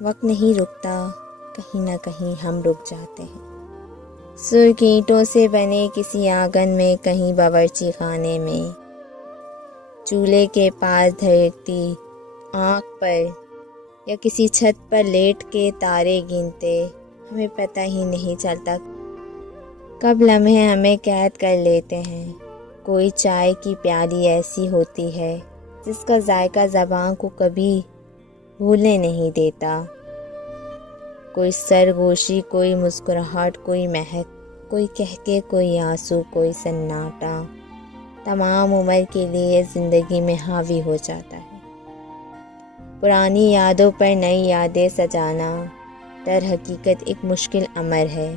وقت نہیں رکتا، کہیں نہ کہیں ہم رک جاتے ہیں۔ سرخ اینٹوں سے بنے کسی آنگن میں، کہیں باورچی خانے میں، چولہے کے پاس دھڑکتی آنکھ پر یا کسی چھت پر لیٹ کے تارے گنتے، ہمیں پتہ ہی نہیں چلتا کب لمحے ہمیں قید کر لیتے ہیں۔ کوئی چائے کی پیالی ایسی ہوتی ہے جس کا ذائقہ زبان کو کبھی بھولنے نہیں دیتا۔ کوئی سرگوشی، کوئی مسکراہٹ، کوئی مہک، کوئی کہکے، کوئی آنسو، کوئی سناٹا، تمام عمر کے لیے زندگی میں حاوی ہو جاتا ہے۔ پرانی یادوں پر نئی یادیں سجانا در حقیقت ایک مشکل امر ہے۔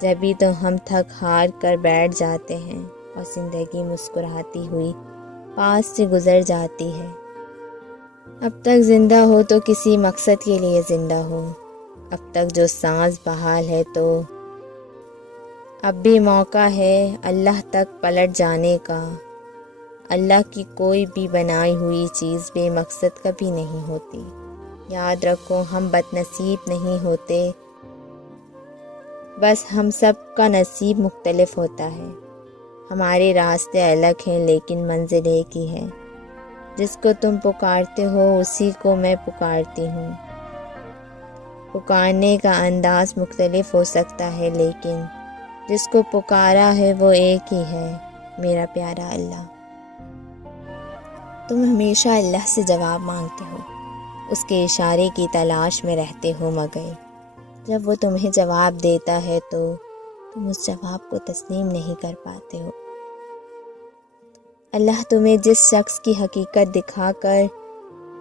جبھی تو ہم تھک ہار کر بیٹھ جاتے ہیں اور زندگی مسکراتی ہوئی پاس سے گزر جاتی ہے۔ اب تک زندہ ہو تو کسی مقصد کے لیے زندہ ہو، اب تک جو سانس بحال ہے تو اب بھی موقع ہے اللہ تک پلٹ جانے کا۔ اللہ کی کوئی بھی بنائی ہوئی چیز بے مقصد کبھی نہیں ہوتی۔ یاد رکھو، ہم بد نصیب نہیں ہوتے، بس ہم سب کا نصیب مختلف ہوتا ہے۔ ہمارے راستے الگ ہیں لیکن منزل ایک ہی ہے۔ جس کو تم پکارتے ہو اسی کو میں پکارتی ہوں۔ پکارنے کا انداز مختلف ہو سکتا ہے لیکن جس کو پکارا ہے وہ ایک ہی ہے، میرا پیارا اللہ۔ تم ہمیشہ اللہ سے جواب مانگتے ہو، اس کے اشارے کی تلاش میں رہتے ہو، مگر جب وہ تمہیں جواب دیتا ہے تو تم اس جواب کو تسلیم نہیں کر پاتے ہو۔ اللہ تمہیں جس شخص کی حقیقت دکھا کر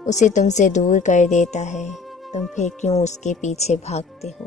اسے تم سے دور کر دیتا ہے، تم پھر کیوں اس کے پیچھے بھاگتے ہو؟